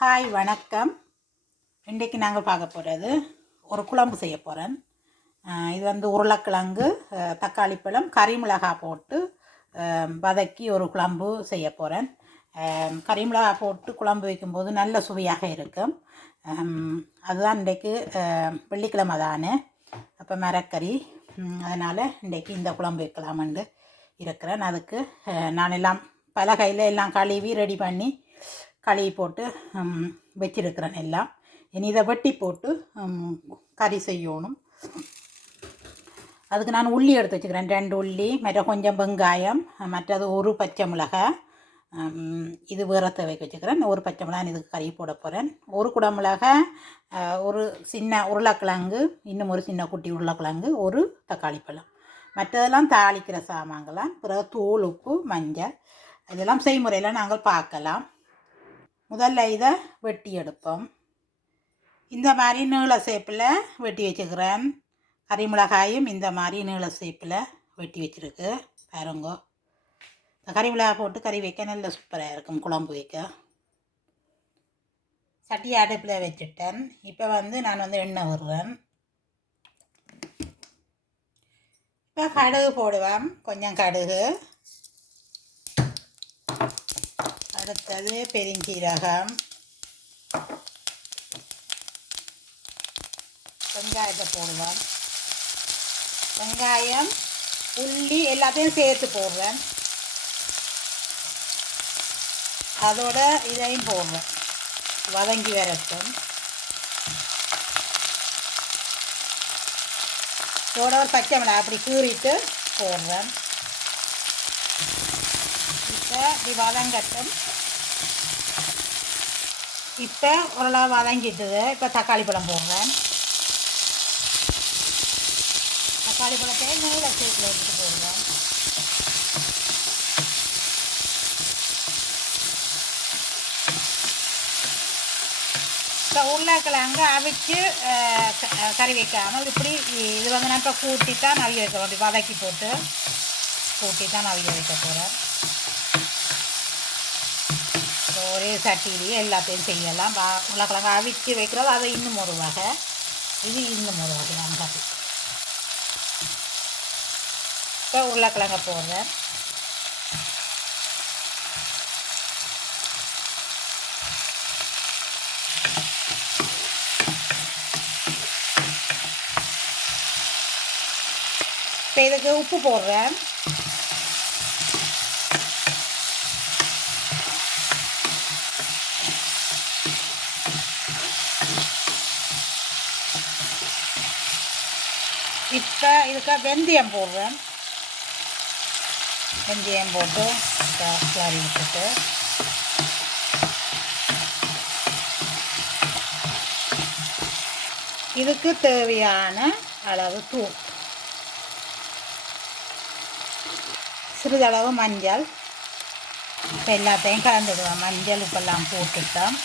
Hi வணக்கம். இன்றைக்கு நாங்கள் பார்க்க போகிறது ஒரு குழம்பு செய்ய போகிறேன் இது வந்து உருளைக்கிழங்கு தக்காளி பழம் கறி மிளகாய் போட்டு வதக்கி ஒரு குழம்பு செய்ய போகிறேன் கறி மிளகாய் போட்டு குழம்பு வைக்கும்போது நல்ல சுவையாக இருக்கும். அதுதான் இன்றைக்கு வெள்ளிக்கிழமை தானே. அப்போ மரக்கறி. அதனால் இன்றைக்கு இந்த குழம்பு வைக்கலாமென்று இருக்கிறேன். அதுக்கு நான் எல்லாம் பலகையில் எல்லாம் கழுவி ரெடி பண்ணி களி போட்டு வச்சிருக்கிறேன் எல்லாம். இனி இதை வெட்டி போட்டு கறி செய்யணும். அதுக்கு நான் உள்ளி எடுத்து வச்சுக்கிறேன். ரெண்டு உள்ளி மற்ற கொஞ்சம் வெங்காயம் மற்றது ஒரு பச்சை மிளகாய் இது வேற தேவைக்கு வச்சுக்கிறேன். ஒரு பச்சை மிளகாய் இதுக்கு கறி போட போகிறேன் ஒரு குட மிளகாய் ஒரு சின்ன உருளைக்கிழங்கு இன்னும் ஒரு சின்ன குட்டி உருளைக்கிழங்கு ஒரு தக்காளி பழம். மற்றதெல்லாம் தாளிக்கிற சாமான்களாம் பிறகு தூள் உப்பு மஞ்சள் இதெல்லாம் செய்முறையில் நாங்கள் பார்க்கலாம். முதல்ல இதை வெட்டி எடுப்போம். இந்த மாதிரி நீள சேப்பில் வெட்டி வச்சுக்கிறேன். கறிமிளகாயும் இந்த மாதிரி நீள சேப்பில் வெட்டி வச்சுருக்கு. பாருங்கோ. இந்த கறிமிளகாய் போட்டு கறி வைக்க நல்ல சூப்பராக இருக்கும் குழம்பு வைக்க. சட்டி அடுப்பில் வச்சுட்டேன். இப்போ வந்து நான் வந்து எண்ணெய் விடுறேன். இப்போ கடுகு போடுவேன் கொஞ்சம் கடுகு. அடுத்தது பெருஞ்சீரகம். வெங்காயத்தை போடுவேன் வெங்காயம் உள்ளி எல்லாத்தையும் சேர்த்து போடுவேன் அதோட இதையும் போடுவேன் வதங்கி வரட்டும். இதோட ஒரு பச்சை மிளகாய் அப்படி கீறிட்டு போடுறேன். இப்படி வதங்கட்டும் இப்போ ஓரளவு வதங்கிட்டது இப்போ தக்காளி பழம் போடுறேன் தக்காளி பழத்தை நீல சீட்டில் எடுத்துட்டு போடுறேன் இப்போ உருளைக்கிழங்கு அவிச்சு கறி வைக்காமல் இப்படி இது வந்து நான் இப்போ கூட்டி தான் அவிய வைக்க போகிறேன் வதக்கி போட்டு கூட்டி தான் அவிய வைக்க போகிறேன் இப்போ ஒரே சட்டியிலேயே எல்லாத்தையும் செய்யலாம். வா உருளைக்கிழங்கு அவிச்சு வைக்கிறது அதை இன்னும் ஒரு வகை. இது இன்னும் ஒரு வகையான கறி இப்போ உருளைக்கிழங்க போடுறேன். இப்போ இதுக்கு உப்பு போடுறேன். இப்போ இதுக்கு வெந்தயம் போடுறேன் வெந்தயம் போட்டு கிளறி விட்டுட்டு இதுக்கு தேவையான அளவு தூள் சிறிதளவு மஞ்சள் இப்போ எல்லாத்தையும் கலந்துடுவோம் மஞ்சள் இப்பெல்லாம் போட்டுட்டோம்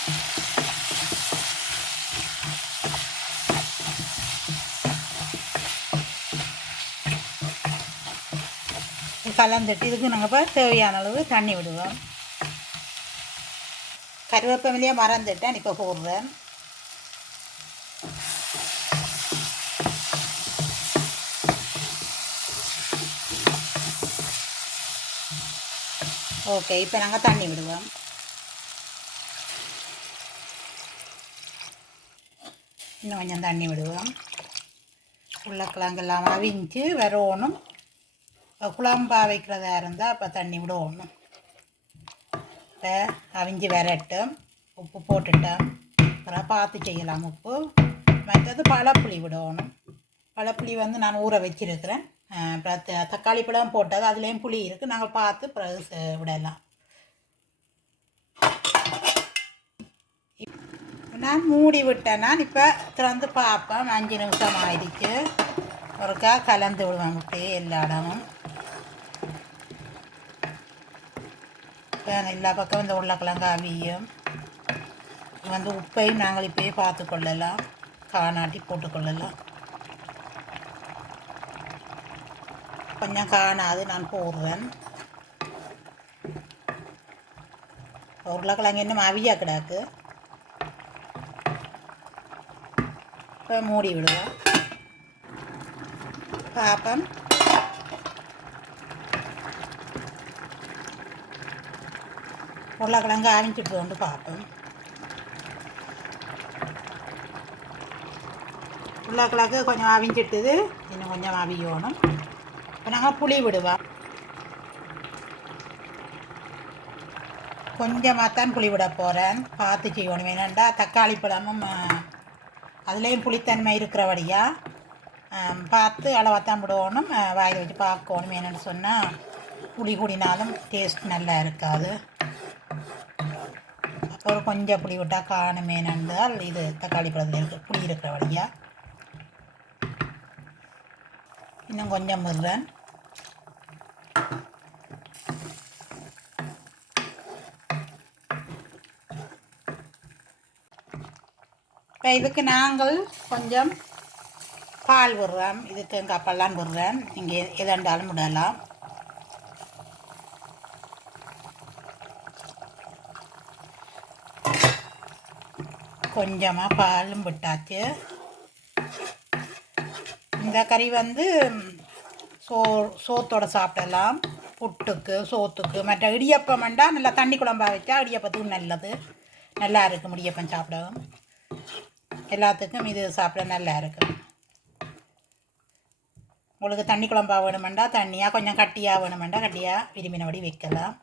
கலந்துட்டு இதுக்கு நாங்கள் இப்போ தேவையான அளவு தண்ணி விடுவோம். கருவேப்பமிலையே மறந்துட்டேன் இப்போ போடுறேன். ஓகே இப்போ நாங்கள் தண்ணி விடுவோம். இன்னும் கொஞ்சம் தண்ணி விடுவோம். உருளைக்கிழங்கெல்லாம் அவிஞ்சு வரணும் குழம்பா வைக்கிறதா இருந்தால் இப்போ தண்ணி விடணும் இப்போ அவிஞ்சு விரட்டும் உப்பு போட்டுட்டோம் அப்புறம் பார்த்து செய்யலாம் உப்பு. மற்றது பழப்புளி விடணும். பழப்புளி வந்து நான் ஊற வச்சிருக்கிறேன். அப்புறம் த- தக்காளி பழம் போட்டது அதுலேயும் புளி இருக்குது நாங்கள் பார்த்து பிறகு விடலாம். நான் மூடி விட்டேன். நான் இப்போ திறந்து பார்ப்பேன். அஞ்சு நிமிஷம் ஆயிடுச்சு. ஒருக்கா கலந்து விடுவேன் அப்படியே எல்லா இடமும். பக்கம் எல்லா பக்கம் இந்த உருளைக்கிழங்கு அவியும். வந்து உப்பையும் நாங்கள் இப்போயே பார்த்து கொள்ளலாம். காணாட்டி போட்டுக்கொள்ளலாம் கொஞ்சம் காணாது நான் போடுறேன். உருளைக்கிழங்கு இன்னும் அவியா கிடாக்கு. இப்போ மூடி விடுவோம். பார்ப்போம் உருளைக்கிழங்கு அவிஞ்சிட்டு வந்து பார்ப்போம் உருளைக்கிழங்கு கொஞ்சம் அவிஞ்சிட்டுது இன்னும் கொஞ்சம் அவியணும் இப்போ நாங்கள் புளி விடுவோம் கொஞ்சமாக தான் புளி விட போகிறேன் பார்த்து செய்யணும் ஏன்னாண்டா தக்காளி பழமும் அதுலேயும் புளித்தன்மை இருக்கிறபடியாக பார்த்து அளவாக தான் விடணும் வாயில் வச்சு பார்க்கணும் என்னென்னு சொன்னால் புளி கூடினாலும் டேஸ்ட் நல்லா இருக்காது அப்புறம் கொஞ்சம் புளி விட்டால் காணுமே நன்றால் இது தக்காளி பழத்தில் இருக்குது புளி இருக்கிற வழியாக இன்னும் கொஞ்சம் விடுறேன் இப்போ இதுக்கு நாங்கள் கொஞ்சம் பால் விடுறோம். இது தேங்காய் பால்லாம் விடுறேன் நீங்கள் எதாண்டாலும் விடலாம். கொஞ்சமாக பாலும் விட்டாச்சு இந்த கறி வந்து சோ சோத்தோட சாப்பிடலாம். புட்டுக்கு சோத்துக்கு மற்ற இடியப்பம் வேண்டாம் நல்லா தண்ணி குழம்பா வச்சா இடியப்பத்துக்கும் நல்லது. நல்லா இருக்கும் இடியப்பம் சாப்பிடவும். எல்லாத்துக்கும் இது சாப்பிட நல்லா இருக்கும் உங்களுக்கு தண்ணி குழம்பா வேணுமெண்டா தண்ணியாக கொஞ்சம் கட்டியாக வேணுமெண்டா கட்டியாக விரும்பினபடி வைக்கலாம்.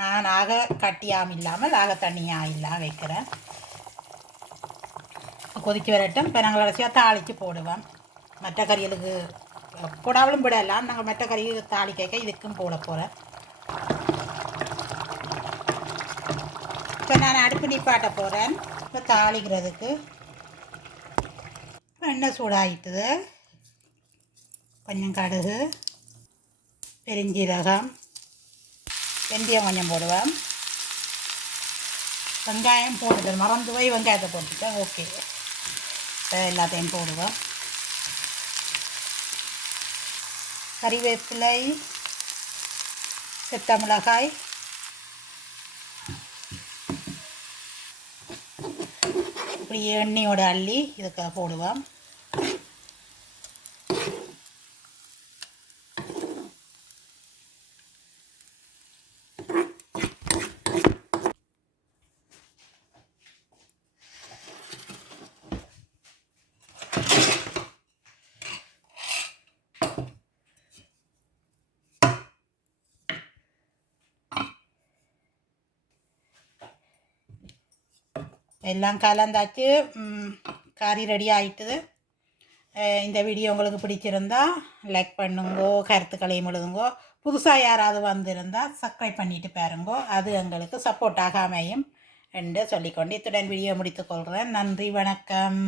நான் ஆக கட்டியாம் இல்லாமல் ஆக தண்ணியாக இல்லாமல் வைக்கிறேன். கொதிக்க வரட்டும். இப்போ நாங்கள் கடைசியாக தாளித்து போடுவோம். மற்ற கறிகளுக்கு போடாமலும் விடலாம். நாங்கள் மற்ற கறி கேட்க இதுக்கும் போட போகிறேன் இப்போ நான் அடுப்பு நிப்பாட்ட போகிறேன் இப்போ தாளிக்கிறதுக்கு. எண்ணெய் சூடாகிட்டுது கொஞ்சம் கடுகு பெருஞ்சீரகம் வெந்தயம் கொஞ்சம் போடுவேன். வெங்காயம் போடுதல் மறந்து போய் வெங்காயத்தை போட்டுட்டேன் ஓகே எல்லாத்தையும் போடுவேன். கறிவேப்பிலை செத்த மிளகாய் இப்படி எண்ணெயோட அள்ளி இதுக்காக போடுவேன். எல்லாம் கலந்தாச்சு. ம், கறி ரெடி ஆகிட்டுது இந்த வீடியோ உங்களுக்கு பிடிச்சிருந்தா லைக் பண்ணுங்கோ கருத்துக்களையும் எழுதுங்கோ. புதுசாக யாராவது வந்திருந்தால் சப்ஸ்கிரைப் பண்ணிட்டு பாருங்கோ. அது எங்களுக்கு சப்போர்ட்டாக அமையும் என்று சொல்லிக்கொண்டு இத்துடன் வீடியோ முடித்துக்கொள்கிறேன் நன்றி வணக்கம்.